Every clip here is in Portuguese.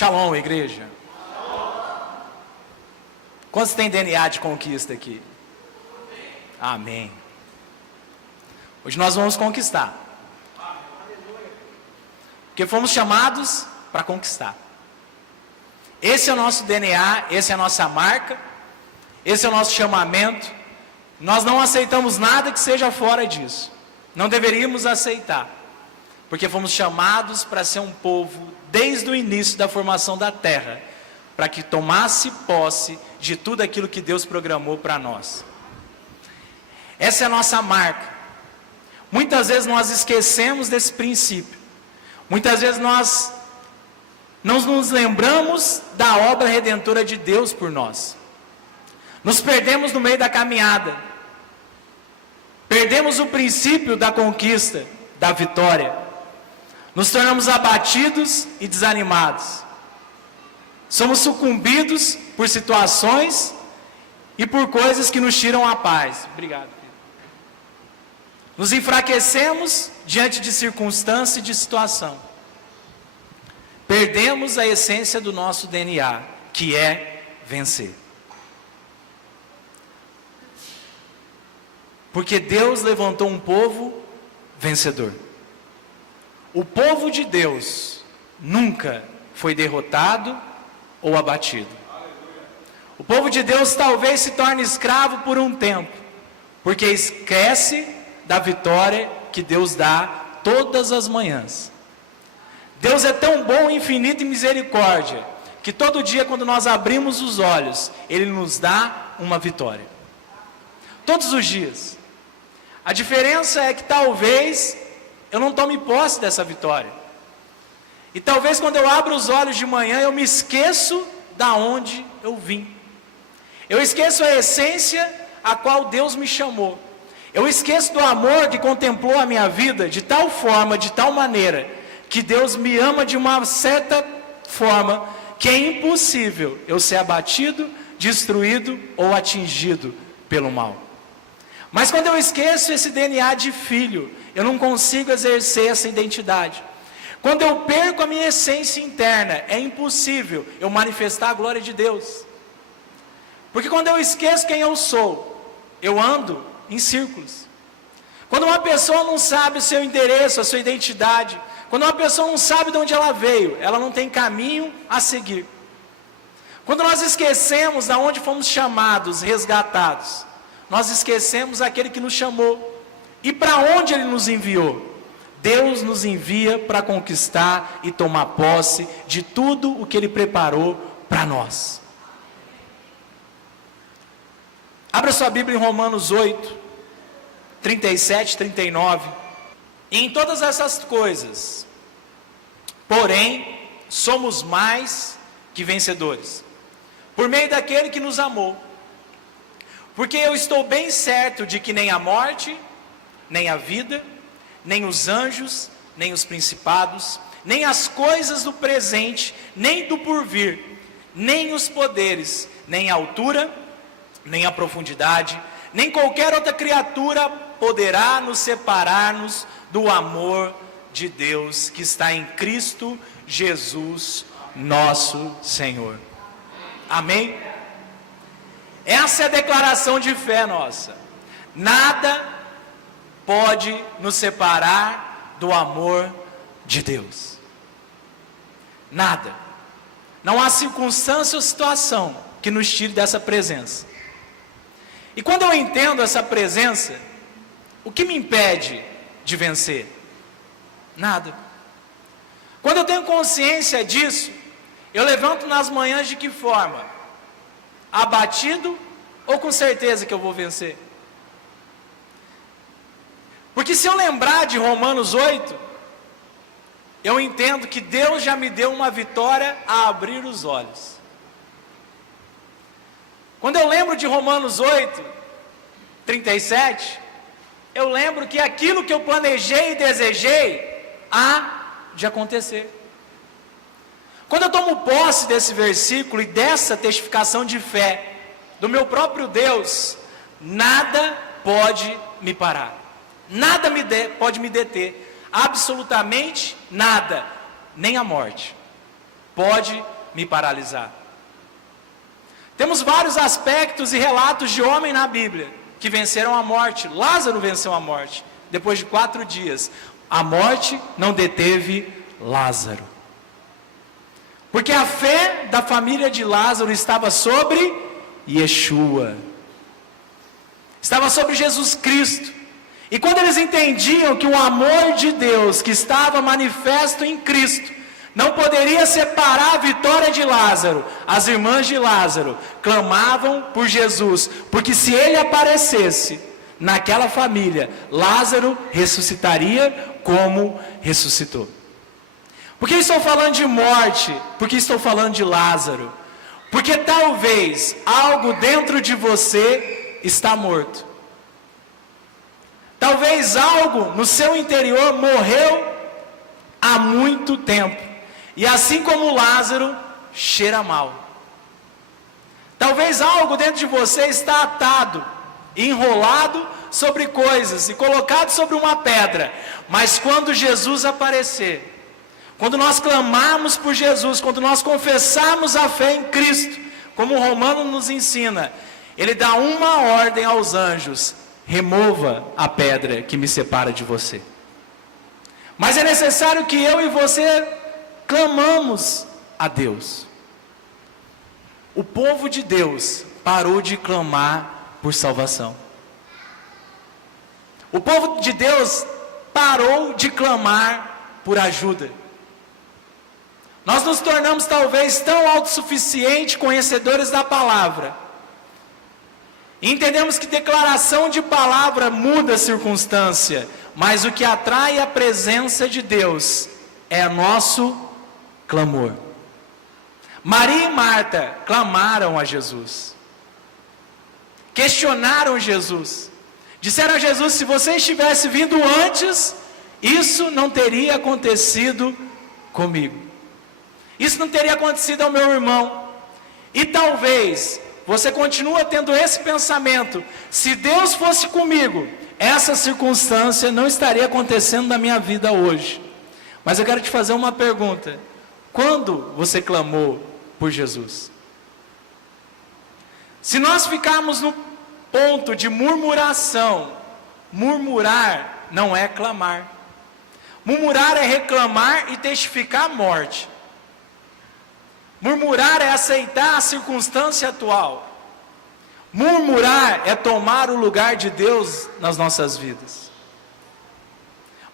Shalom, igreja. Quantos tem DNA de conquista aqui? Amém. Hoje nós vamos conquistar. Porque fomos chamados para conquistar. Esse é o nosso DNA, essa é a nossa marca, esse é o nosso chamamento. Nós não aceitamos nada que seja fora disso. Não deveríamos aceitar. Porque fomos chamados para ser um povo, desde o início da formação da terra, para que tomasse posse de tudo aquilo que Deus programou para nós. Essa é a nossa marca. Muitas vezes nós esquecemos desse princípio. Muitas vezes nós não nos lembramos da obra redentora de Deus por nós. Nos perdemos no meio da caminhada. Perdemos o princípio da conquista, da vitória. Nos tornamos abatidos e desanimados. Somos sucumbidos por situações e por coisas que nos tiram a paz. Obrigado, filho. Nos enfraquecemos diante de circunstância e de situação. Perdemos a essência do nosso DNA, que é vencer. Porque Deus levantou um povo vencedor. O povo de Deus nunca foi derrotado ou abatido. O povo de Deus talvez se torne escravo por um tempo, porque esquece da vitória que Deus dá todas as manhãs. Deus é tão bom, infinito e misericórdia, que todo dia quando nós abrimos os olhos, Ele nos dá uma vitória. Todos os dias. A diferença é que talvez eu não tome posse dessa vitória. E talvez quando eu abro os olhos de manhã, eu me esqueço da onde eu vim. Eu esqueço a essência a qual Deus me chamou. Eu esqueço do amor que contemplou a minha vida de tal forma, de tal maneira, que Deus me ama de uma certa forma, que é impossível eu ser abatido, destruído ou atingido pelo mal. Mas quando eu esqueço esse DNA de filho, eu não consigo exercer essa identidade. Quando eu perco a minha essência interna, é impossível eu manifestar a glória de Deus. Porque quando eu esqueço quem eu sou, eu ando em círculos. Quando uma pessoa não sabe o seu endereço, a sua identidade, quando uma pessoa não sabe de onde ela veio, ela não tem caminho a seguir. Quando nós esquecemos de onde fomos chamados, resgatados, nós esquecemos aquele que nos chamou. E para onde Ele nos enviou? Deus nos envia para conquistar e tomar posse de tudo o que Ele preparou para nós. Abra sua Bíblia em Romanos 8, 37, 39. E em todas essas coisas, porém, somos mais que vencedores, por meio daquele que nos amou. Porque eu estou bem certo de que nem a morte, nem a vida, nem os anjos, nem os principados, nem as coisas do presente, nem do porvir, nem os poderes, nem a altura, nem a profundidade, nem qualquer outra criatura poderá nos separar-nos do amor de Deus que está em Cristo Jesus, nosso Senhor. Amém? Essa é a declaração de fé nossa. Nada pode nos separar do amor de Deus. Nada. Não há circunstância ou situação que nos tire dessa presença. E quando eu entendo essa presença, o que me impede de vencer? Nada. Quando eu tenho consciência disso, eu levanto nas manhãs de que forma? Abatido ou com certeza que eu vou vencer? Porque se eu lembrar de Romanos 8, eu entendo que Deus já me deu uma vitória a abrir os olhos. Quando eu lembro de Romanos 8, 37, eu lembro que aquilo que eu planejei e desejei há de acontecer. Quando eu tomo posse desse versículo e dessa testificação de fé do meu próprio Deus, nada pode me parar, nada pode me deter, absolutamente nada, nem a morte pode me paralisar. Temos vários aspectos e relatos de homem na Bíblia que venceram a morte. Lázaro venceu a morte. Depois de 4 dias, a morte não deteve Lázaro. Porque a fé da família de Lázaro estava sobre Yeshua. Estava sobre Jesus Cristo. E quando eles entendiam que o amor de Deus que estava manifesto em Cristo não poderia separar a vitória de Lázaro, as irmãs de Lázaro clamavam por Jesus, porque se ele aparecesse naquela família, Lázaro ressuscitaria como ressuscitou. Por que estou falando de morte? Por que estou falando de Lázaro? Porque talvez algo dentro de você está morto. Talvez algo no seu interior morreu há muito tempo. E assim como Lázaro, cheira mal. Talvez algo dentro de você está atado, enrolado sobre coisas e colocado sobre uma pedra. Mas quando Jesus aparecer, quando nós clamarmos por Jesus, quando nós confessarmos a fé em Cristo, como o Romano nos ensina, ele dá uma ordem aos anjos: remova a pedra que me separa de você. Mas é necessário que eu e você clamamos a Deus. O povo de Deus parou de clamar por salvação. O povo de Deus parou de clamar por ajuda. Nós nos tornamos talvez tão autossuficientes, conhecedores da palavra. E entendemos que declaração de palavra muda a circunstância, mas o que atrai a presença de Deus é nosso clamor. Maria e Marta clamaram a Jesus. Questionaram Jesus. Disseram a Jesus: se você estivesse vindo antes, isso não teria acontecido comigo. Isso não teria acontecido ao meu irmão. E talvez você continue tendo esse pensamento: se Deus fosse comigo, essa circunstância não estaria acontecendo na minha vida hoje. Mas eu quero te fazer uma pergunta: quando você clamou por Jesus? Se nós ficarmos no ponto de murmuração, murmurar não é clamar. Murmurar é reclamar e testificar a morte. Murmurar é aceitar a circunstância atual. Murmurar é tomar o lugar de Deus nas nossas vidas.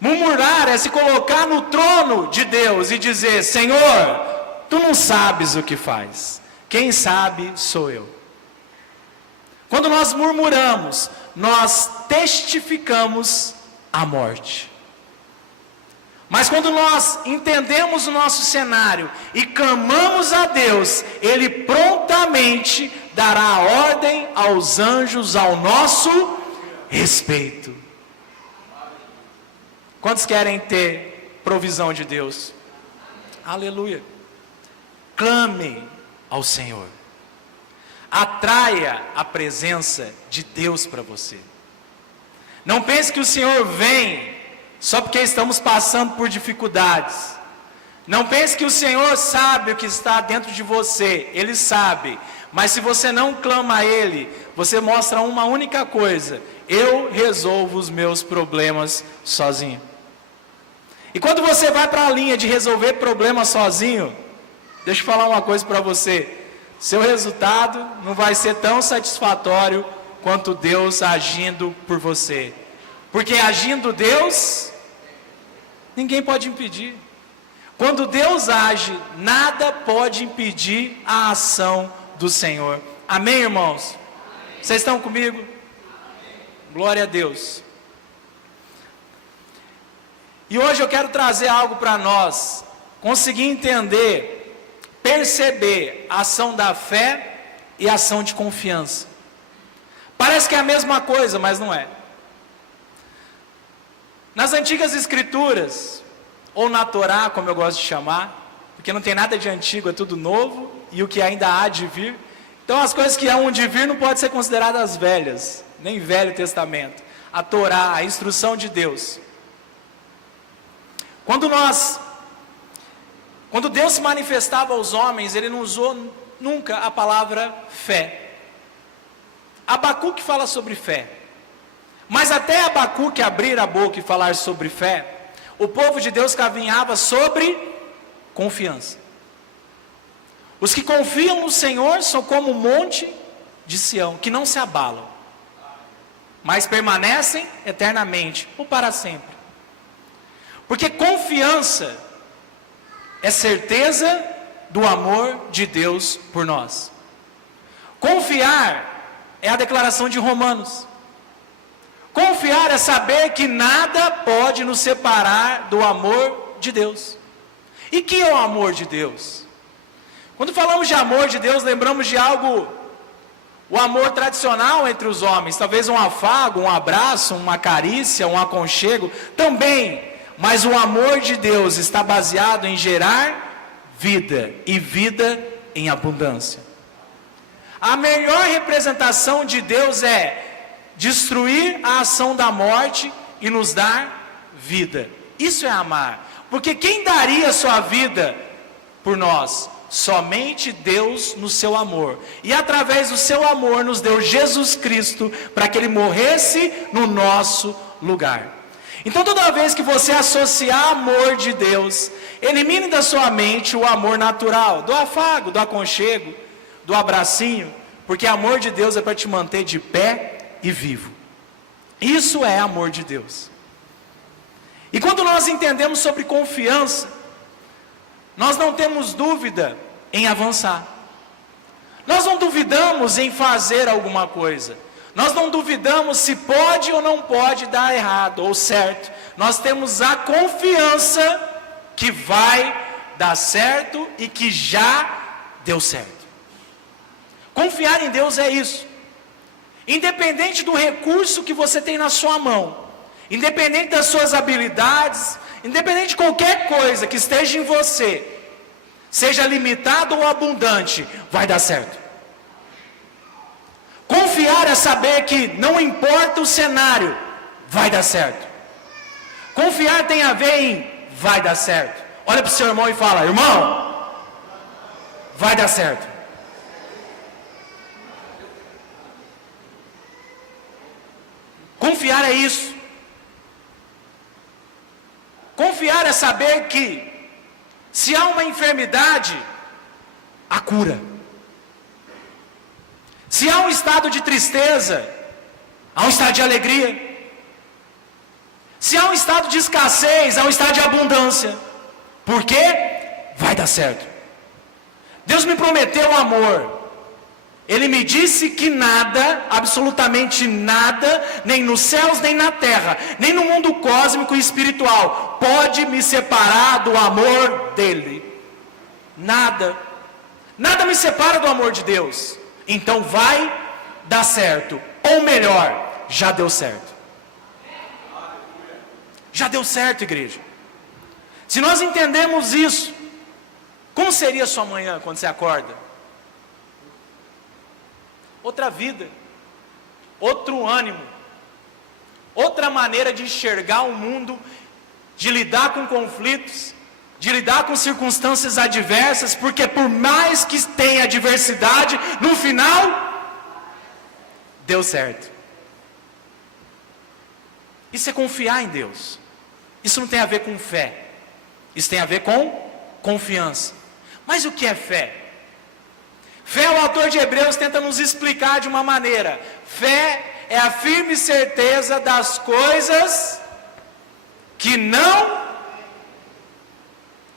Murmurar é se colocar no trono de Deus e dizer: Senhor, tu não sabes o que faz. Quem sabe sou eu. Quando nós murmuramos, nós testificamos a morte. Mas quando nós entendemos o nosso cenário e clamamos a Deus, Ele prontamente dará a ordem aos anjos ao nosso respeito. Quantos querem ter provisão de Deus? Aleluia. Clame ao Senhor. Atraia a presença de Deus para você. Não pense que o Senhor vem só porque estamos passando por dificuldades. Não pense que o Senhor sabe o que está dentro de você. Ele sabe. Mas se você não clama a Ele, você mostra uma única coisa: eu resolvo os meus problemas sozinho. E quando você vai para a linha de resolver problemas sozinho, deixa eu falar uma coisa para você: seu resultado não vai ser tão satisfatório quanto Deus agindo por você. Porque agindo Deus, ninguém pode impedir. Quando Deus age, nada pode impedir a ação do Senhor. Amém, irmãos? Amém. Vocês estão comigo? Amém. Glória a Deus. E hoje eu quero trazer algo para nós, conseguir entender, perceber a ação da fé e a ação de confiança. Parece que é a mesma coisa, mas não é. Nas antigas escrituras, ou na Torá, como eu gosto de chamar, porque não tem nada de antigo, é tudo novo, e o que ainda há de vir. Então as coisas que hão de vir não podem ser consideradas velhas, nem Velho Testamento. A Torá, a instrução de Deus. Quando nós Quando Deus se manifestava aos homens, Ele não usou nunca a palavra fé. Abacuque fala sobre fé. Mas até Abacuque abrir a boca e falar sobre fé, o povo de Deus caminhava sobre confiança. Os que confiam no Senhor são como o monte de Sião, que não se abalam, mas permanecem eternamente, ou para sempre. Porque confiança é certeza do amor de Deus por nós. Confiar é a declaração de Romanos. Confiar é saber que nada pode nos separar do amor de Deus. E que é o amor de Deus? Quando falamos de amor de Deus, lembramos de algo, o amor tradicional entre os homens, talvez um afago, um abraço, uma carícia, um aconchego, também, mas o amor de Deus está baseado em gerar vida, e vida em abundância. A melhor representação de Deus é destruir a ação da morte e nos dar vida. Isso é amar, porque quem daria sua vida por nós? Somente Deus no seu amor, e através do seu amor nos deu Jesus Cristo, para que Ele morresse no nosso lugar. Então toda vez que você associar amor de Deus, elimine da sua mente o amor natural, do afago, do aconchego, do abracinho, porque amor de Deus é para te manter de pé e vivo. Isso é amor de Deus. E quando nós entendemos sobre confiança, nós não temos dúvida em avançar. Nós não duvidamos em fazer alguma coisa. Nós não duvidamos se pode ou não pode dar errado ou certo. Nós temos a confiança que vai dar certo e que já deu certo. Confiar em Deus é isso. Independente do recurso que você tem na sua mão, independente das suas habilidades, independente de qualquer coisa que esteja em você, seja limitado ou abundante, vai dar certo. Confiar é saber que não importa o cenário, vai dar certo. Confiar tem a ver em vai dar certo. Olha para o seu irmão e fala: irmão, vai dar certo. Confiar é isso. Confiar é saber que se há uma enfermidade, há cura. Se há um estado de tristeza, há um estado de alegria. Se há um estado de escassez, há um estado de abundância. Por quê? Vai dar certo. Deus me prometeu amor. Ele me disse que nada, absolutamente nada, nem nos céus, nem na terra, nem no mundo cósmico e espiritual, pode me separar do amor dele. Nada. Nada me separa do amor de Deus. Então vai dar certo. Ou melhor, já deu certo. Já deu certo, igreja. Se nós entendemos isso, como seria a sua manhã quando você acorda? Outra vida, outro ânimo, outra maneira de enxergar o mundo, de lidar com conflitos, de lidar com circunstâncias adversas, porque por mais que tenha adversidade, no final, deu certo. Isso é confiar em Deus. Isso não tem a ver com fé, isso tem a ver com confiança. Mas o que é fé? Fé, o autor de Hebreus tenta nos explicar de uma maneira. Fé é a firme certeza das coisas que não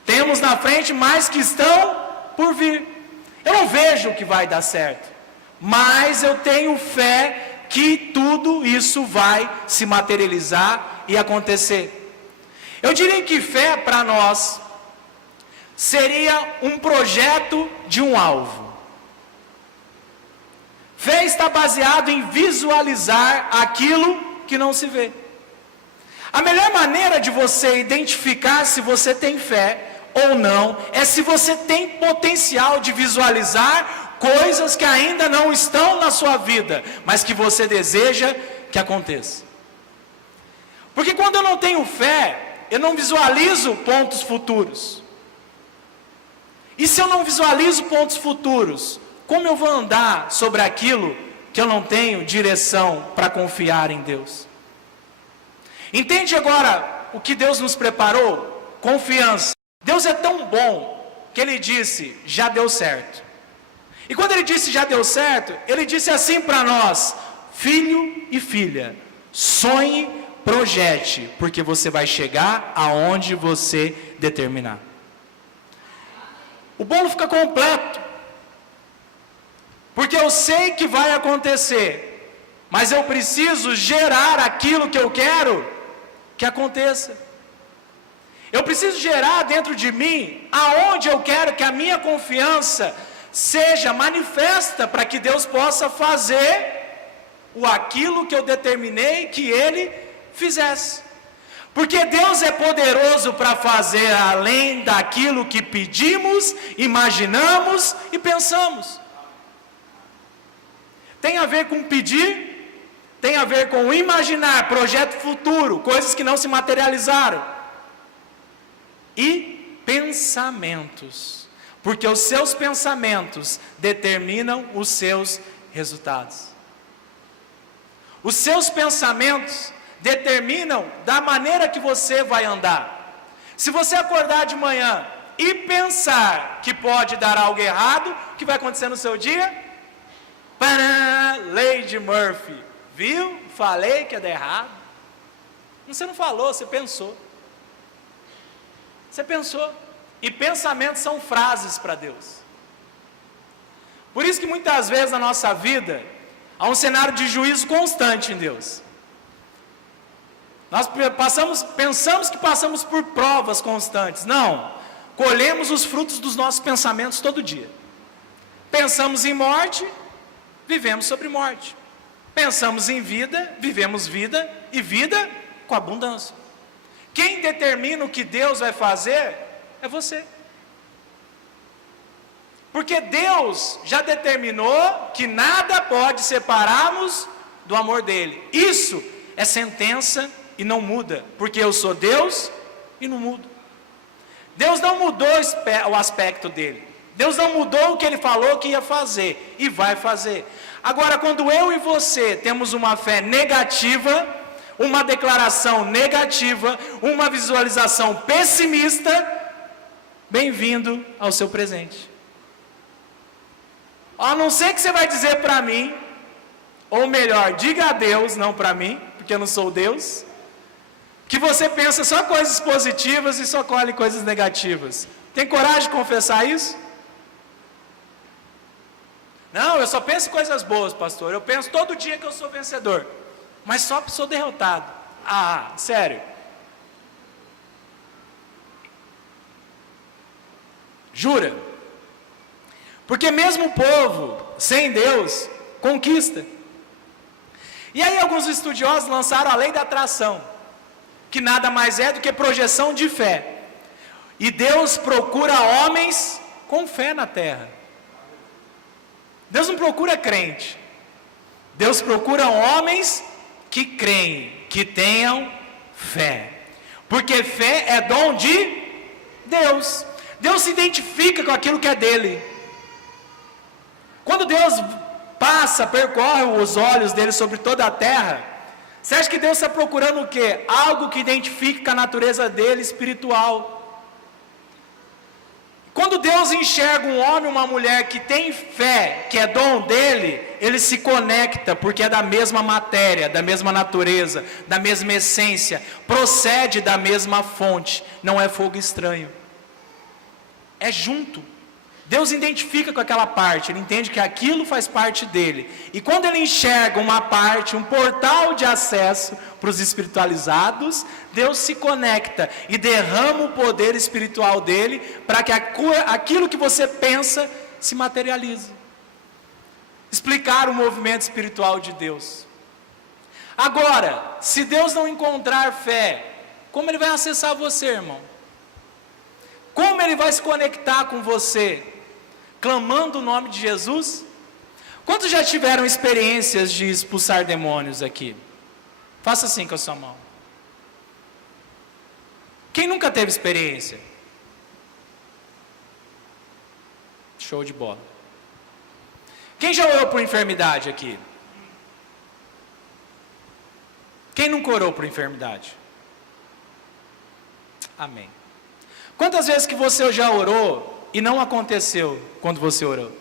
temos na frente, mas que estão por vir. Eu não vejo o que vai dar certo, mas eu tenho fé que tudo isso vai se materializar e acontecer. Eu diria que fé para nós seria um projeto de um alvo. Fé está baseado em visualizar aquilo que não se vê. A melhor maneira de você identificar se você tem fé ou não, é se você tem potencial de visualizar coisas que ainda não estão na sua vida, mas que você deseja que aconteça. Porque quando eu não tenho fé, eu não visualizo pontos futuros. E se eu não visualizo pontos futuros, como eu vou andar sobre aquilo que eu não tenho direção para confiar em Deus? Entende agora o que Deus nos preparou? Confiança. Deus é tão bom que Ele disse, já deu certo. E quando Ele disse já deu certo, Ele disse assim para nós, filho e filha, sonhe, projete, porque você vai chegar aonde você determinar. O bolo fica completo, porque eu sei que vai acontecer, mas eu preciso gerar aquilo que eu quero que aconteça. Eu preciso gerar dentro de mim aonde eu quero que a minha confiança seja manifesta para que Deus possa fazer aquilo que eu determinei que Ele fizesse. Porque Deus é poderoso para fazer além daquilo que pedimos, imaginamos e pensamos. Tem a ver com pedir, tem a ver com imaginar, projeto futuro, coisas que não se materializaram. E pensamentos, porque os seus pensamentos determinam os seus resultados. Os seus pensamentos determinam da maneira que você vai andar. Se você acordar de manhã e pensar que pode dar algo errado, o que vai acontecer no seu dia? Lei de Murphy. Viu? Falei que ia dar errado. Você não falou, você pensou. Você pensou. E pensamentos são frases para Deus. Por isso que muitas vezes na nossa vida há um cenário de juízo constante em Deus. Nós pensamos que passamos por provas constantes. Não, colhemos os frutos dos nossos pensamentos todo dia. Pensamos em morte, vivemos sobre morte. Pensamos em vida, vivemos vida, e vida com abundância. Quem determina o que Deus vai fazer é você. Porque Deus já determinou que nada pode separar-nos do amor dEle. Isso é sentença e não muda, porque eu sou Deus e não mudo. Deus não mudou o aspecto dele. Deus não mudou o que ele falou que ia fazer e vai fazer. Agora, quando eu e você temos uma fé negativa, uma declaração negativa, uma visualização pessimista, bem-vindo ao seu presente. A não ser que você vai dizer para mim, ou melhor, diga a Deus, não para mim, porque eu não sou Deus, que você pensa só coisas positivas e só colhe coisas negativas. Tem coragem de confessar isso? Não, eu só penso coisas boas, pastor. Eu penso todo dia que eu sou vencedor, mas só sou derrotado. Ah, sério? Jura? Porque mesmo o povo sem Deus conquista. E aí alguns estudiosos lançaram a lei da atração, que nada mais é do que projeção de fé. E Deus procura homens com fé na terra. Deus não procura crente. Deus procura homens que creem, que tenham fé. Porque fé é dom de Deus. Deus se identifica com aquilo que é dele. Quando Deus percorre os olhos dele sobre toda a terra, você acha que Deus está procurando o quê? Algo que identifique com a natureza dele espiritual. Quando Deus enxerga um homem, uma mulher que tem fé, que é dom dele, ele se conecta, porque é da mesma matéria, da mesma natureza, da mesma essência, procede da mesma fonte, não é fogo estranho. É junto. Deus identifica com aquela parte, ele entende que aquilo faz parte dele. E quando ele enxerga uma parte, um portal de acesso para os espiritualizados, Deus se conecta e derrama o poder espiritual dele para que aquilo que você pensa se materialize. Explicar o movimento espiritual de Deus. Agora, se Deus não encontrar fé, como ele vai acessar você, irmão? Como ele vai se conectar com você? Clamando o nome de Jesus? Quantos já tiveram experiências de expulsar demônios aqui? Faça assim com a sua mão. Quem nunca teve experiência? Show de bola. Quem já orou por enfermidade aqui? Quem nunca orou por enfermidade? Amém. Quantas vezes que você já orou e não aconteceu quando você orou?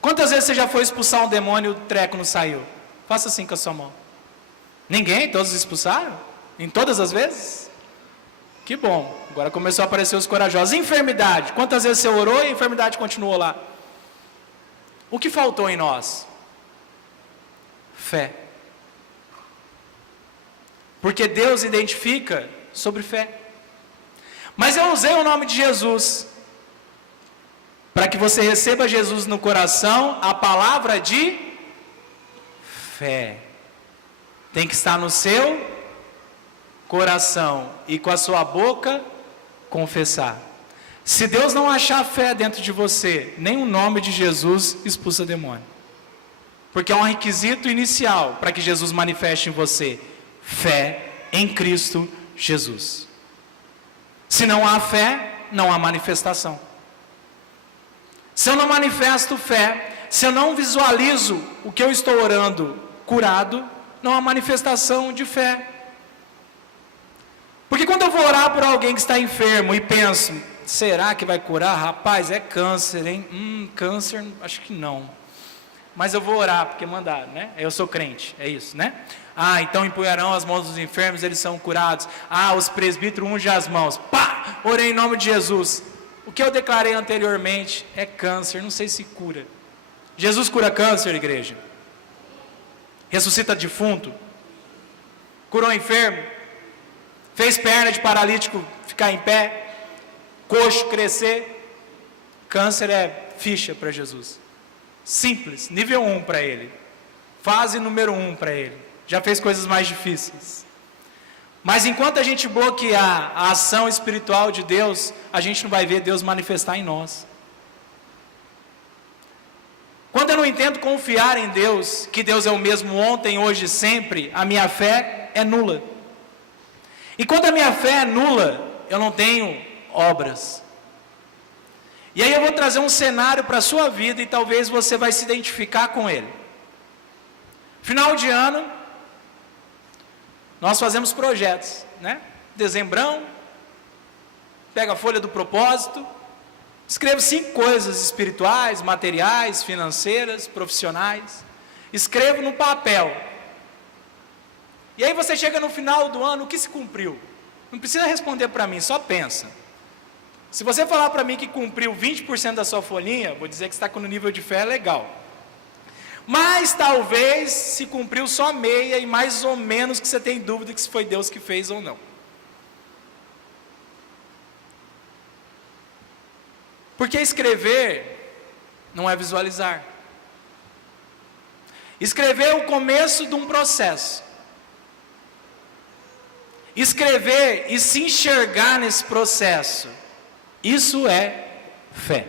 Quantas vezes você já foi expulsar um demônio e o treco não saiu? Faça assim com a sua mão. Ninguém? Todos expulsaram? Em todas as vezes? Que bom. Agora começou a aparecer os corajosos. Enfermidade. Quantas vezes você orou e a enfermidade continuou lá? O que faltou em nós? Fé. Porque Deus identifica sobre fé. Mas eu usei o nome de Jesus para que você receba Jesus no coração, a palavra de fé tem que estar no seu coração e com a sua boca confessar. Se Deus não achar fé dentro de você, nem o nome de Jesus expulsa demônio, porque é um requisito inicial para que Jesus manifeste em você fé em Cristo Jesus. Se não há fé, não há manifestação. Se eu não manifesto fé, se eu não visualizo o que eu estou orando curado, não há manifestação de fé. Porque quando eu vou orar por alguém que está enfermo e penso, será que vai curar? Rapaz, é câncer, hein? Câncer, acho que não. Mas eu vou orar, porque mandaram, né? Eu sou crente, é isso, né? Então empunharão as mãos dos enfermos, eles são curados. Os presbíteros ungem as mãos. Pá! Orei em nome de Jesus. O que eu declarei anteriormente é câncer, não sei se cura. Jesus cura câncer, igreja? Ressuscita defunto? Curou enfermo? Fez perna de paralítico ficar em pé? Coxo crescer? Câncer é ficha para Jesus. Simples, nível 1 para ele. Fase número 1 para ele. Já fez coisas mais difíceis. Mas enquanto a gente bloquear a ação espiritual de Deus, a gente não vai ver Deus manifestar em nós. Quando eu não entendo confiar em Deus, que Deus é o mesmo ontem, hoje e sempre, a minha fé é nula. E quando a minha fé é nula, eu não tenho obras. E aí eu vou trazer um cenário para a sua vida e talvez você vai se identificar com ele. Final de ano, nós fazemos projetos, né? Dezembrão, pega a folha do propósito, escreva 5 coisas espirituais, materiais, financeiras, profissionais. Escreva no papel. E aí você chega no final do ano, o que se cumpriu? Não precisa responder para mim, só pensa. Se você falar para mim que cumpriu 20% da sua folhinha, vou dizer que está com um nível de fé legal. Mas talvez se cumpriu só meia e mais ou menos que você tem dúvida que se foi Deus que fez ou não. Porque escrever não é visualizar. Escrever é o começo de um processo. Escrever e se enxergar nesse processo, isso é fé.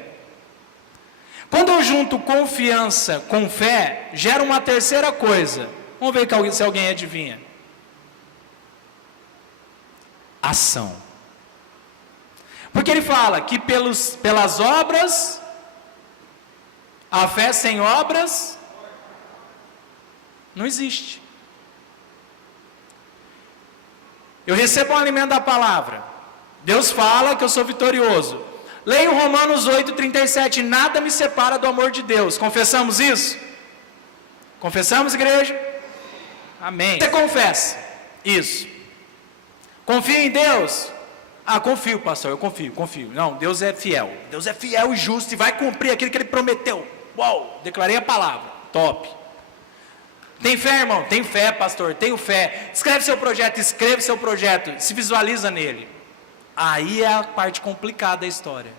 Quando eu junto confiança com fé, gera uma terceira coisa. Vamos ver se alguém adivinha. Ação. Porque ele fala que pelas obras, a fé sem obras não existe. Eu recebo um alimento da palavra. Deus fala que eu sou vitorioso. Leio Romanos 8:37, nada me separa do amor de Deus. Confessamos isso? Confessamos, igreja? Amém. Você confessa isso. Confia em Deus? Confio, pastor, eu confio. Não, Deus é fiel. Deus é fiel e justo e vai cumprir aquilo que Ele prometeu. Uau, declarei a palavra. Top. Tem fé, irmão? Tem fé, pastor, tenho fé. Escreve seu projeto, se visualiza nele. Aí é a parte complicada da história.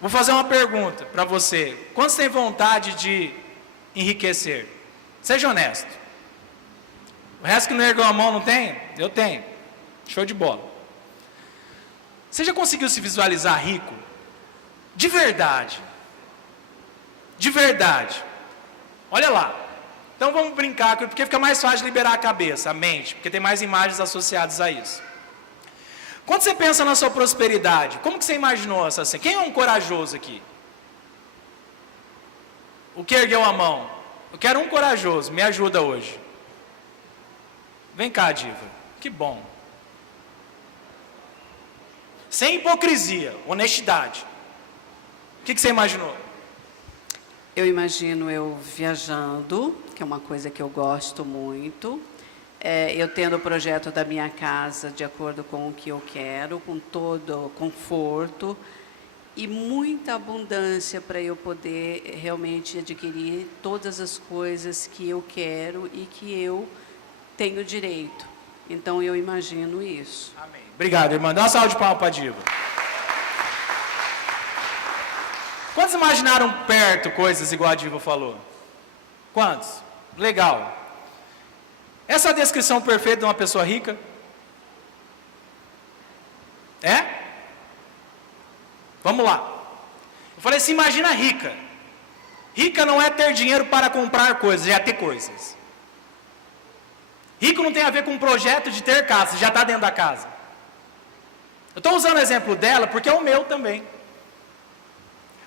Vou fazer uma pergunta para você. Quantos têm vontade de enriquecer? Seja honesto. O resto que não ergueu a mão não tem? Eu tenho. Show de bola. Você já conseguiu se visualizar rico? De verdade. De verdade. Olha lá. Então vamos brincar, porque fica mais fácil de liberar a cabeça, a mente, porque tem mais imagens associadas a isso. Quando você pensa na sua prosperidade, como que você imaginou essa cena? Quem é um corajoso aqui? O que ergueu a mão? Eu quero um corajoso, me ajuda hoje. Vem cá, diva. Que bom. Sem hipocrisia, honestidade. O que você imaginou? Eu imagino eu viajando, que é uma coisa que eu gosto muito. Eu tendo o projeto da minha casa de acordo com o que eu quero, com todo conforto e muita abundância para eu poder realmente adquirir todas as coisas que eu quero e que eu tenho direito. Então eu imagino isso. Amém. Obrigado, irmã. Dá uma salva de palmas para a diva. Quantos imaginaram perto coisas igual a diva falou? Quantos? Legal. Essa é a descrição perfeita de uma pessoa rica? É? Vamos lá. Eu falei assim, imagina rica. Rica não é ter dinheiro para comprar coisas, é ter coisas. Rico não tem a ver com um projeto de ter casa, já está dentro da casa. Eu estou usando o exemplo dela porque é o meu também.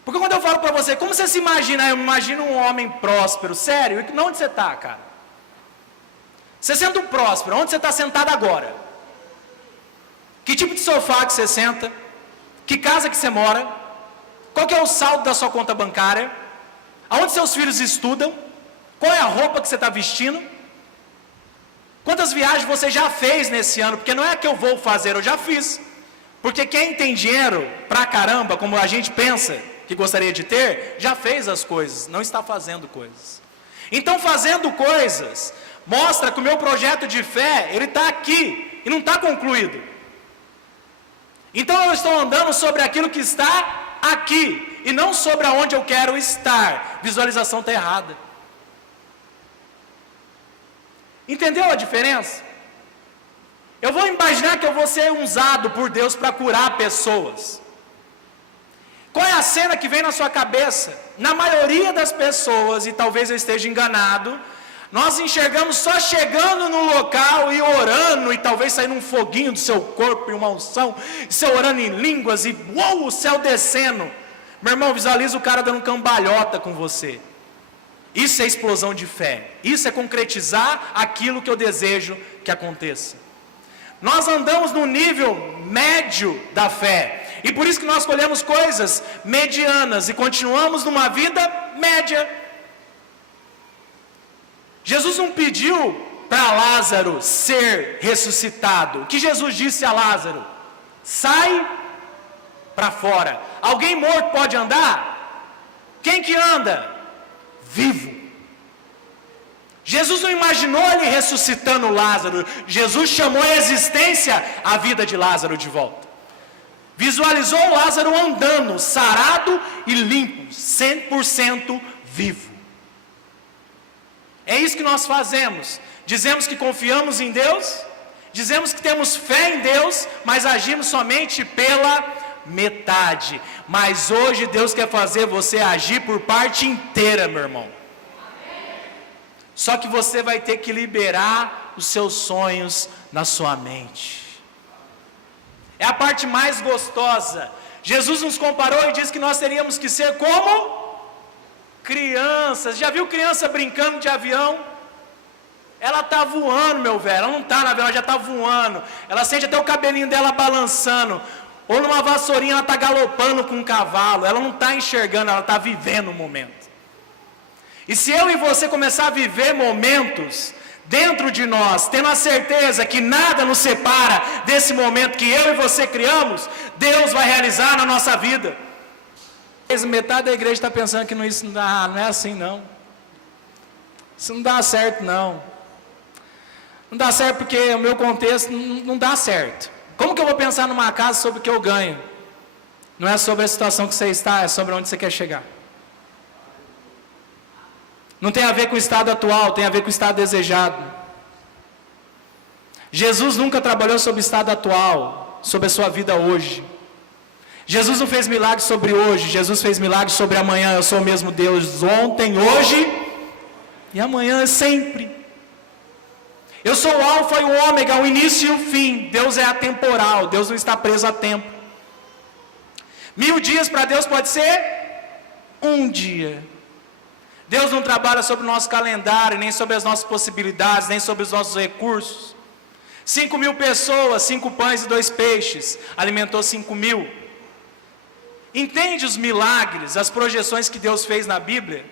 Porque quando eu falo para você, como você se imagina? Eu me imagino um homem próspero, sério, onde você está, cara? Você sendo próspero, onde você está sentado agora? Que tipo de sofá que você senta? Que casa que você mora? Qual que é o saldo da sua conta bancária? Aonde seus filhos estudam? Qual é a roupa que você está vestindo? Quantas viagens você já fez nesse ano? Porque não é que eu vou fazer, eu já fiz. Porque quem tem dinheiro pra caramba, como a gente pensa que gostaria de ter, já fez as coisas, não está fazendo coisas. Então, fazendo coisas mostra que o meu projeto de fé, ele está aqui e não está concluído. Então eu estou andando sobre aquilo que está aqui e não sobre aonde eu quero estar. Visualização está errada. Entendeu a diferença? Eu vou imaginar que eu vou ser usado por Deus para curar pessoas. Qual é a cena que vem na sua cabeça? Na maioria das pessoas, e talvez eu esteja enganado, nós enxergamos só chegando no local e orando, e talvez saindo um foguinho do seu corpo e uma unção, e você orando em línguas, e uou, o céu descendo. Meu irmão, visualiza o cara dando cambalhota com você. Isso é explosão de fé. Isso é concretizar aquilo que eu desejo que aconteça. Nós andamos no nível médio da fé, e por isso que nós escolhemos coisas medianas, e continuamos numa vida média. Jesus não pediu para Lázaro ser ressuscitado. O que Jesus disse a Lázaro? Sai para fora. Alguém morto pode andar? Quem que anda? Vivo. Jesus não imaginou ele ressuscitando Lázaro. Jesus chamou a existência a vida de Lázaro de volta. Visualizou Lázaro andando, sarado e limpo, 100% vivo. É isso que nós fazemos. Dizemos que confiamos em Deus, dizemos que temos fé em Deus, mas agimos somente pela metade. Mas hoje Deus quer fazer você agir por parte inteira, meu irmão. Só que você vai ter que liberar os seus sonhos na sua mente. É a parte mais gostosa. Jesus nos comparou e disse que nós teríamos que ser como crianças. Já viu criança brincando de avião? Ela está voando, meu velho. Ela não está no avião, ela já está voando. Ela sente até o cabelinho dela balançando. Ou numa vassourinha ela está galopando com um cavalo. Ela não está enxergando, ela está vivendo o momento. E se eu e você começar a viver momentos dentro de nós, tendo a certeza que nada nos separa desse momento que eu e você criamos, Deus vai realizar na nossa vida. Metade da igreja está pensando que isso não dá, não é assim não. Isso não dá certo não. Não dá certo porque o meu contexto não dá certo. Como que eu vou pensar numa casa sobre o que eu ganho? Não é sobre a situação que você está, é sobre onde você quer chegar. Não tem a ver com o estado atual, tem a ver com o estado desejado. Jesus nunca trabalhou sobre o estado atual, sobre a sua vida hoje. Jesus não fez milagre sobre hoje, Jesus fez milagre sobre amanhã. Eu sou o mesmo Deus ontem, hoje e amanhã sempre. Eu sou o alfa e o ômega, o início e o fim. Deus é atemporal, Deus não está preso a tempo. 1000 dias para Deus pode ser um dia. Deus não trabalha sobre o nosso calendário, nem sobre as nossas possibilidades, nem sobre os nossos recursos. 5.000 pessoas, 5 pães e 2 peixes, alimentou 5.000. Entende os milagres, as projeções que Deus fez na Bíblia?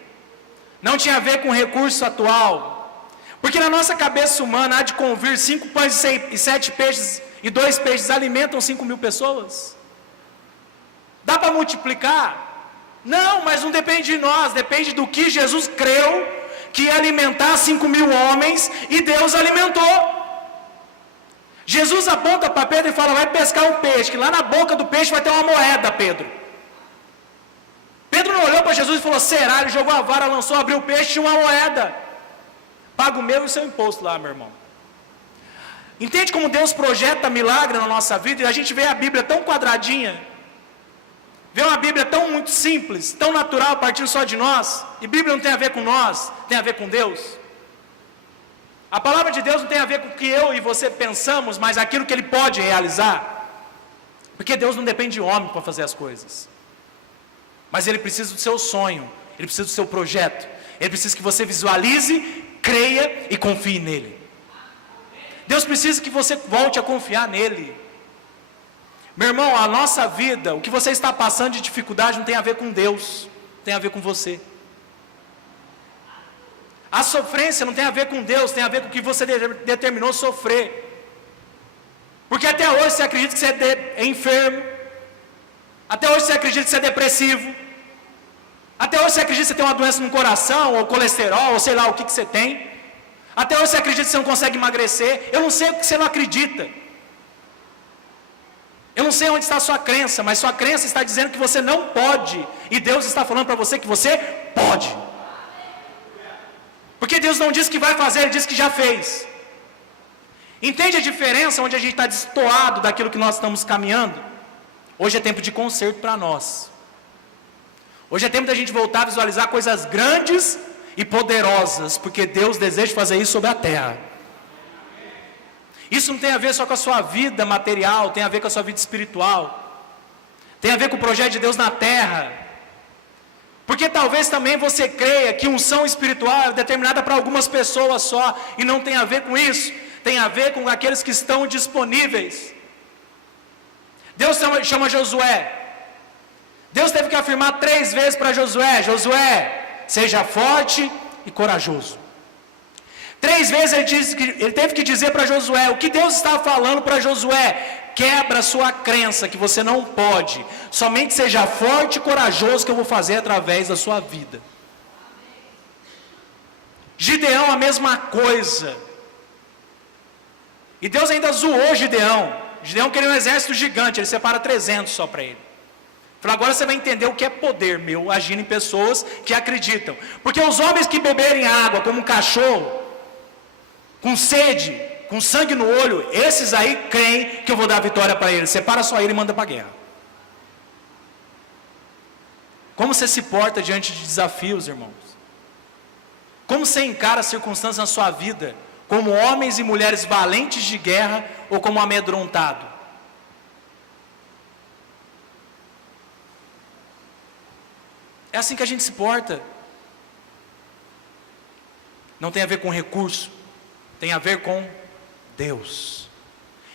Não tinha a ver com o recurso atual. Porque na nossa cabeça humana há de convir 5 pães e 7 peixes e 2 peixes alimentam 5.000 pessoas. Dá para multiplicar? Não, mas não depende de nós, depende do que Jesus creu, que ia alimentar 5.000 homens, e Deus alimentou. Jesus aponta para Pedro e fala, vai pescar um peixe, que lá na boca do peixe vai ter uma moeda, Pedro. Pedro não olhou para Jesus e falou, será? Ele jogou a vara, lançou, abriu o peixe, tinha uma moeda. Paga o meu e o seu imposto lá, meu irmão. Entende como Deus projeta milagre na nossa vida? E a gente vê a Bíblia tão quadradinha, vê uma Bíblia tão muito simples, tão natural, a partir só de nós. E Bíblia não tem a ver com nós, tem a ver com Deus. A palavra de Deus não tem a ver com o que eu e você pensamos, mas aquilo que Ele pode realizar. Porque Deus não depende de homem para fazer as coisas. Mas Ele precisa do seu sonho, Ele precisa do seu projeto. Ele precisa que você visualize, creia e confie nele. Deus precisa que você volte a confiar nele. Meu irmão, a nossa vida, o que você está passando de dificuldade não tem a ver com Deus, tem a ver com você. A sofrência não tem a ver com Deus, tem a ver com o que você determinou sofrer. Porque até hoje você acredita que você é enfermo, até hoje você acredita que você é depressivo, até hoje você acredita que você tem uma doença no coração, ou colesterol, ou sei lá o que você tem. Até hoje você acredita que você não consegue emagrecer. Eu não sei o que você não acredita. Eu não sei onde está a sua crença, mas sua crença está dizendo que você não pode, e Deus está falando para você que você pode. Porque Deus não diz que vai fazer, Ele diz que já fez. Entende a diferença onde a gente está destoado daquilo que nós estamos caminhando? Hoje é tempo de conserto para nós. Hoje é tempo da gente voltar a visualizar coisas grandes e poderosas, porque Deus deseja fazer isso sobre a terra. Isso não tem a ver só com a sua vida material, tem a ver com a sua vida espiritual. Tem a ver com o projeto de Deus na terra. Porque talvez também você creia que unção espiritual é determinada para algumas pessoas só, e não tem a ver com isso, tem a ver com aqueles que estão disponíveis. Deus chama Josué. Deus teve que afirmar 3 vezes para Josué: Josué, seja forte e corajoso. 3 vezes ele teve que dizer para Josué o que Deus estava falando para Josué: quebra a sua crença que você não pode, somente seja forte e corajoso que eu vou fazer através da sua vida. Gideão, a mesma coisa. E Deus ainda zoou Gideão. Gideão queria um exército gigante, ele separa 300 só para ele. Falou, agora você vai entender o que é poder meu agindo em pessoas que acreditam. Porque os homens que beberem água como um cachorro, com sede, com sangue no olho, esses aí creem que eu vou dar vitória para eles. Separa só ele e manda para a guerra. Como você se porta diante de desafios, irmãos? Como você encara as circunstâncias na sua vida? Como homens e mulheres valentes de guerra ou como amedrontado? É assim que a gente se porta. Não tem a ver com recurso, tem a ver com Deus.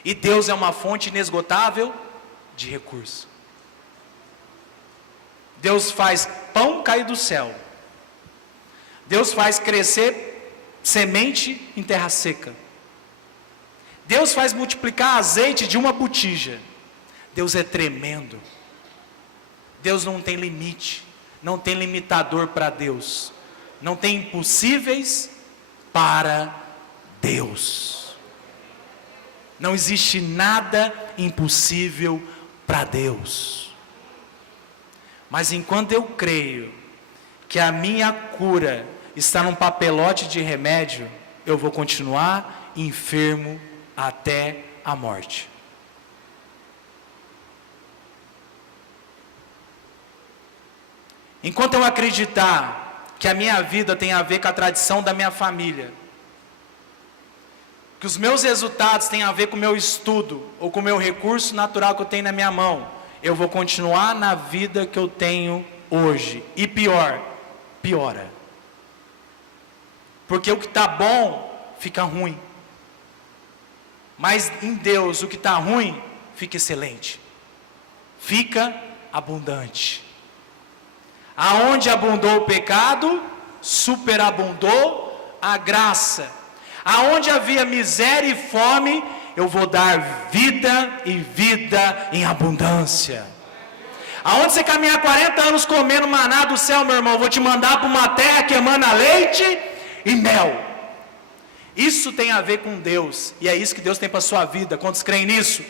E Deus é uma fonte inesgotável de recurso. Deus faz pão cair do céu. Deus faz crescer semente em terra seca. Deus faz multiplicar azeite de uma botija. Deus é tremendo. Deus não tem limite, não tem limitador para Deus. Não tem impossíveis para Deus. Não existe nada impossível para Deus. Mas enquanto eu creio que a minha cura está num papelote de remédio, eu vou continuar enfermo até a morte. Enquanto eu acreditar que a minha vida tem a ver com a tradição da minha família, que os meus resultados têm a ver com o meu estudo, ou com o meu recurso natural que eu tenho na minha mão, eu vou continuar na vida que eu tenho hoje. E pior, piora. Porque o que está bom, fica ruim. Mas em Deus, o que está ruim, fica excelente. Fica abundante. Aonde abundou o pecado, superabundou a graça. Aonde havia miséria e fome, eu vou dar vida e vida em abundância. Aonde você caminhar 40 anos comendo maná do céu, meu irmão, eu vou te mandar para uma terra que emana leite e mel. Isso tem a ver com Deus, e é isso que Deus tem para a sua vida. Quantos creem nisso?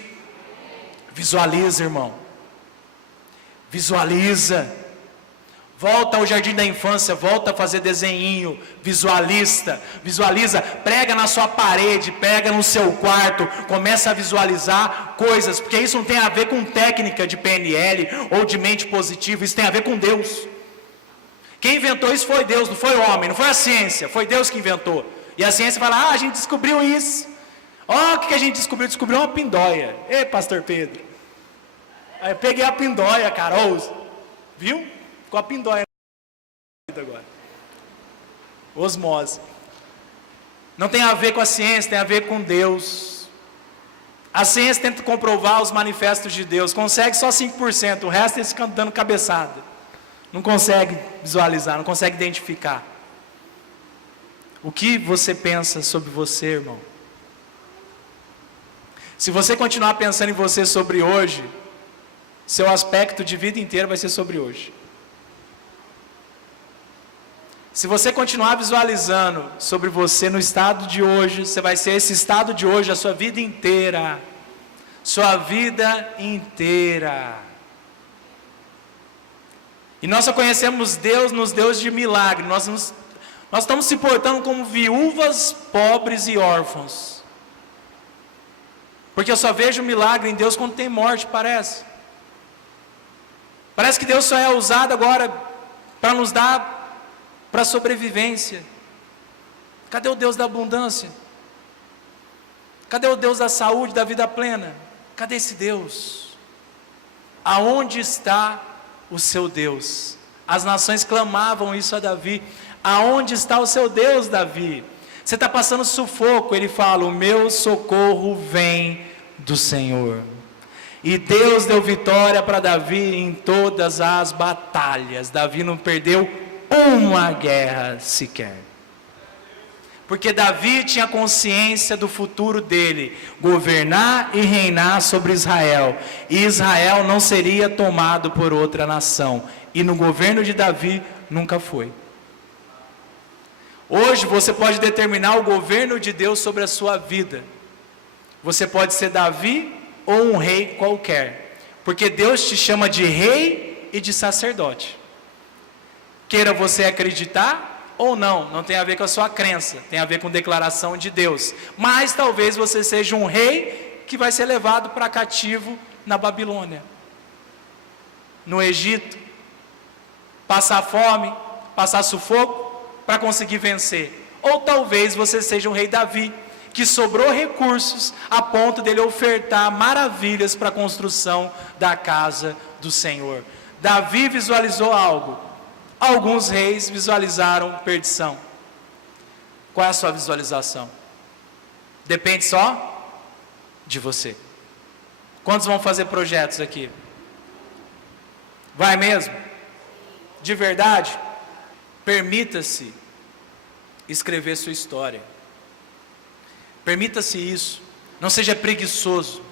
Visualiza, irmão. Visualiza. Volta ao jardim da infância, volta a fazer desenhinho, visualiza, prega na sua parede, prega no seu quarto, começa a visualizar coisas, porque isso não tem a ver com técnica de PNL ou de mente positiva, isso tem a ver com Deus. Quem inventou isso foi Deus, não foi o homem, não foi a ciência, foi Deus que inventou. E a ciência fala, a gente descobriu isso. Ó, o que a gente descobriu? Descobriu uma pindóia. Ei, pastor Pedro. Aí eu peguei a pindóia, cara, viu? Ficou a pindóia agora. Osmose. Não tem a ver com a ciência, tem a ver com Deus. A ciência tenta comprovar os manifestos de Deus, consegue só 5%, o resto eles ficam dando cabeçada. Não consegue visualizar, não consegue identificar. O que você pensa sobre você, irmão? Se você continuar pensando em você sobre hoje, seu aspecto de vida inteira vai ser sobre hoje. Se você continuar visualizando sobre você no estado de hoje, você vai ser esse estado de hoje a sua vida inteira. Sua vida inteira. E nós só conhecemos Deus nos Deus de milagre. Nós estamos se portando como viúvas, pobres e órfãos. Porque eu só vejo milagre em Deus quando tem morte, parece. Parece que Deus só é usado agora para nos dar para sobrevivência. Cadê o Deus da abundância? Cadê o Deus da saúde, da vida plena? Cadê esse Deus? Aonde está o seu Deus? As nações clamavam isso a Davi. Aonde está o seu Deus, Davi? Você está passando sufoco. Ele fala, o meu socorro vem do Senhor. E Deus deu vitória para Davi em todas as batalhas. Davi não perdeu uma guerra sequer. Porque Davi tinha consciência do futuro dele, governar e reinar sobre Israel. E Israel não seria tomado por outra nação. E no governo de Davi nunca foi. Hoje você pode determinar o governo de Deus sobre a sua vida. Você pode ser Davi ou um rei qualquer. Porque Deus te chama de rei e de sacerdote. Queira você acreditar ou não, não tem a ver com a sua crença, tem a ver com declaração de Deus. Mas talvez você seja um rei que vai ser levado para cativo na Babilônia, no Egito, passar fome, passar sufoco para conseguir vencer. Ou talvez você seja um rei Davi, que sobrou recursos a ponto dele ofertar maravilhas para a construção da casa do Senhor. Davi visualizou algo. Alguns reis visualizaram perdição. Qual é a sua visualização? Depende só de você. Quantos vão fazer projetos aqui? Vai mesmo? De verdade? Permita-se escrever sua história. Permita-se isso. Não seja preguiçoso.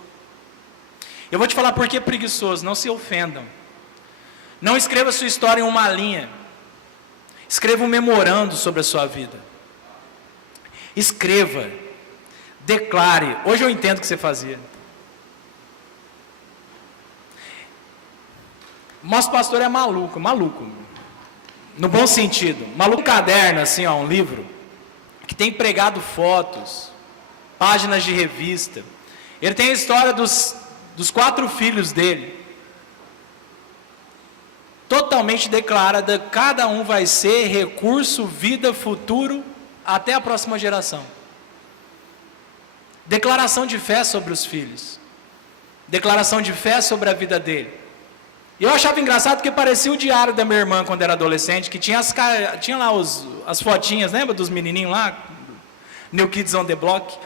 Eu vou te falar por que preguiçoso. Não se ofendam. Não escreva sua história em uma linha. Escreva um memorando sobre a sua vida. Escreva. Declare. Hoje eu entendo o que você fazia. Nosso pastor é maluco. No bom sentido. Maluco, um caderno assim, ó, um livro, que tem pregado fotos, páginas de revista. Ele tem a história dos 4 filhos dele. Totalmente declarada, cada um vai ser recurso, vida, futuro, até a próxima geração. Declaração de fé sobre os filhos. Declaração de fé sobre a vida dele. E eu achava engraçado porque parecia o diário da minha irmã quando era adolescente, que tinha lá as fotinhas, lembra dos menininhos lá? New Kids on the Block.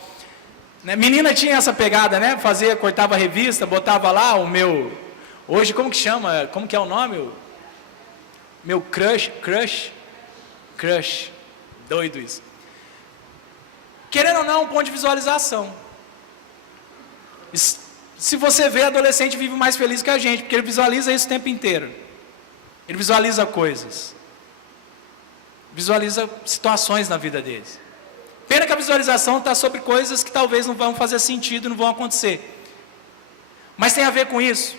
Menina tinha essa pegada, né? Cortava a revista, botava lá o meu... Hoje, como que chama? Como que é o nome? Meu crush. Doido isso. Querendo ou não, um ponto de visualização. Se você vê, adolescente vive mais feliz que a gente, porque ele visualiza isso o tempo inteiro. Ele visualiza coisas. Visualiza situações na vida deles. Pena que a visualização está sobre coisas que talvez não vão fazer sentido, não vão acontecer. Mas tem a ver com isso.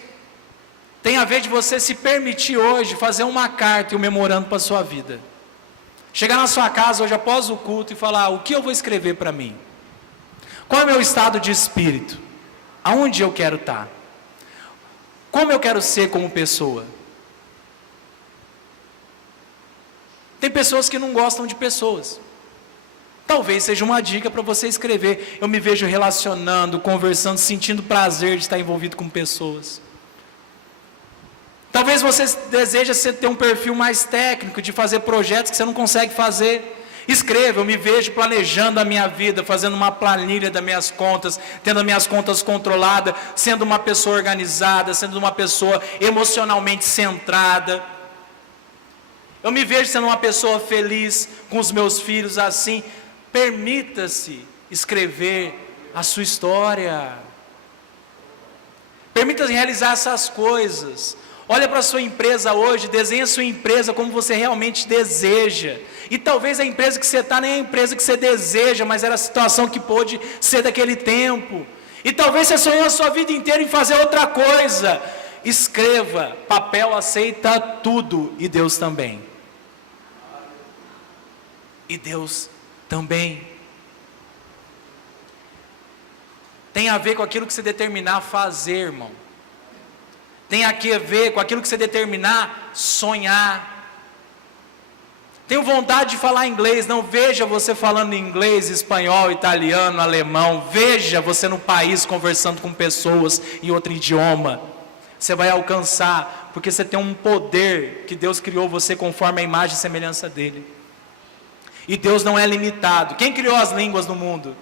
Tem a ver de você se permitir hoje fazer uma carta e um memorando para a sua vida. Chegar na sua casa hoje após o culto e falar: o que eu vou escrever para mim? Qual é o meu estado de espírito? Aonde eu quero estar? Como eu quero ser como pessoa? Tem pessoas que não gostam de pessoas. Talvez seja uma dica para você escrever: eu me vejo relacionando, conversando, sentindo prazer de estar envolvido com pessoas. Talvez você deseja ter um perfil mais técnico, de fazer projetos que você não consegue fazer. Escreva: eu me vejo planejando a minha vida, fazendo uma planilha das minhas contas, tendo as minhas contas controladas, sendo uma pessoa organizada, sendo uma pessoa emocionalmente centrada. Eu me vejo sendo uma pessoa feliz com os meus filhos assim. Permita-se escrever a sua história. Permita-se realizar essas coisas. Olha para a sua empresa hoje, desenha a sua empresa como você realmente deseja. E talvez a empresa que você está nem é a empresa que você deseja, mas era a situação que pôde ser daquele tempo. E talvez você sonhou a sua vida inteira em fazer outra coisa. Escreva: papel aceita tudo, e Deus também. E Deus também. Tem a ver com aquilo que você determinar a fazer, irmão. Tem a ver com aquilo que você determinar sonhar. Tenho vontade de falar inglês. Não veja você falando inglês, espanhol, italiano, alemão. Veja você no país conversando com pessoas em outro idioma. Você vai alcançar, porque você tem um poder que Deus criou você conforme a imagem e semelhança dele. E Deus não é limitado. Quem criou as línguas no mundo?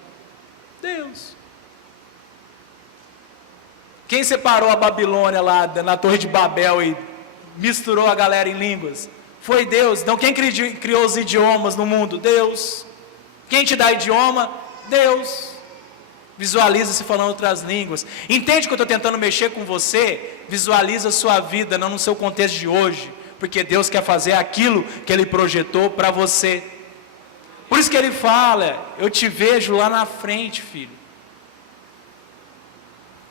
Deus. Quem separou a Babilônia lá na Torre de Babel e misturou a galera em línguas? Foi Deus. Então quem criou os idiomas no mundo? Deus. Quem te dá idioma? Deus. Visualiza-se falando outras línguas. Entende que eu estou tentando mexer com você? Visualiza a sua vida, não no seu contexto de hoje. Porque Deus quer fazer aquilo que Ele projetou para você. Por isso que Ele fala: eu te vejo lá na frente, filho.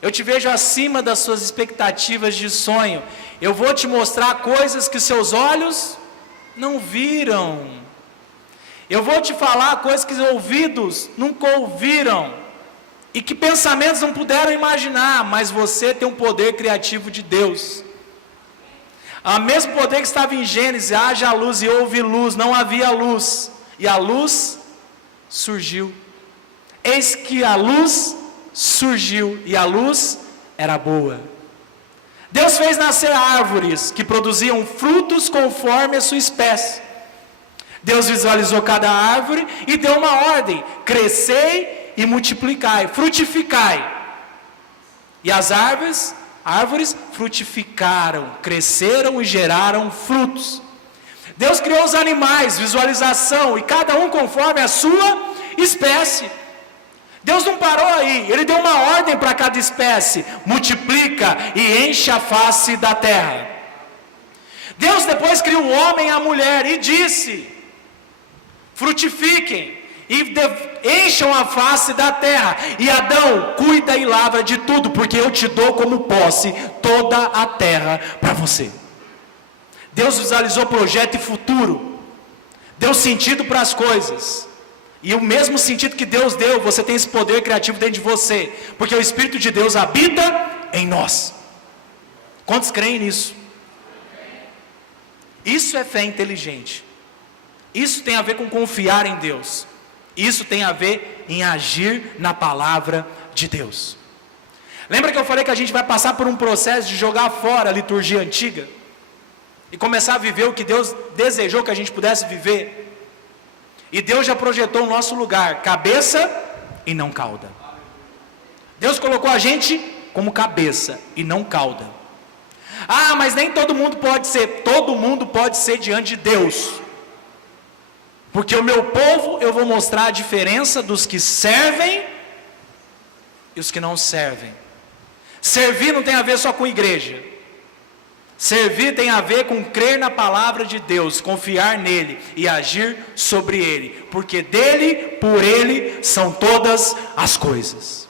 Eu te vejo acima das suas expectativas de sonho. Eu vou te mostrar coisas que seus olhos não viram. Eu vou te falar coisas que os ouvidos nunca ouviram. E que pensamentos não puderam imaginar. Mas você tem um poder criativo de Deus. O mesmo poder que estava em Gênesis: haja luz e houve luz. Não havia luz. E a luz surgiu. Eis que a luz surgiu, e a luz era boa. Deus fez nascer árvores que produziam frutos conforme a sua espécie. Deus visualizou cada árvore e deu uma ordem: crescei e multiplicai, frutificai. E as árvores frutificaram, cresceram e geraram frutos. Deus criou os animais, visualização, e cada um conforme a sua espécie. Deus não parou aí, Ele deu uma ordem para cada espécie: multiplica e enche a face da terra. Deus depois criou o homem e a mulher e disse: frutifiquem e encham a face da terra. E Adão, cuida e lavra de tudo, porque eu te dou como posse toda a terra para você. Deus visualizou projeto e futuro, deu sentido para as coisas. E o mesmo sentido que Deus deu, você tem esse poder criativo dentro de você, porque o Espírito de Deus habita em nós. Quantos creem nisso? Isso é fé inteligente. Isso tem a ver com confiar em Deus. Isso tem a ver Em agir na palavra de Deus. Lembra que eu falei que a gente vai passar por um processo de jogar fora a liturgia antiga? E começar a viver o que Deus desejou que a gente pudesse viver? E Deus já projetou o nosso lugar, cabeça e não cauda. Deus colocou a gente como cabeça e não cauda. Ah, mas nem todo mundo pode ser diante de Deus. Porque o meu povo, eu vou mostrar a diferença dos que servem e os que não servem. Servir não tem a ver só com igreja. Servir tem a ver com crer na palavra de Deus, confiar nele e agir sobre ele. Porque dele, por ele, são todas as coisas.